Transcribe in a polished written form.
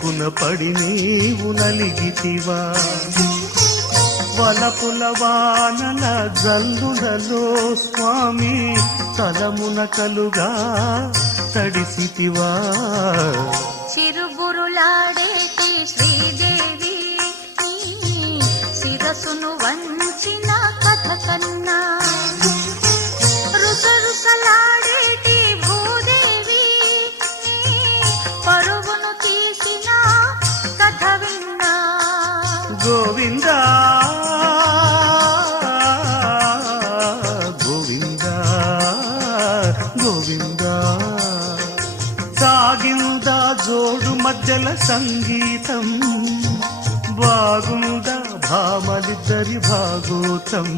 చినుకున పడి నీవు నలిగితివా వలపుల వానల జల్లులలో స్వామి తలమున కలుగా తడిసితివా చిరుబురులాడేటి శ్రీదేవి శిరసును వంచిన కథ కన్నా రుసరుసలాడేటి భూదేవి పరుగును తీసిన కథ విన్నా గోవిందా గోవిందా గోవిందా సాగిందా జోడు మధ్యల సంగీతం బాగుందా భామలిద్దరి భాగోతం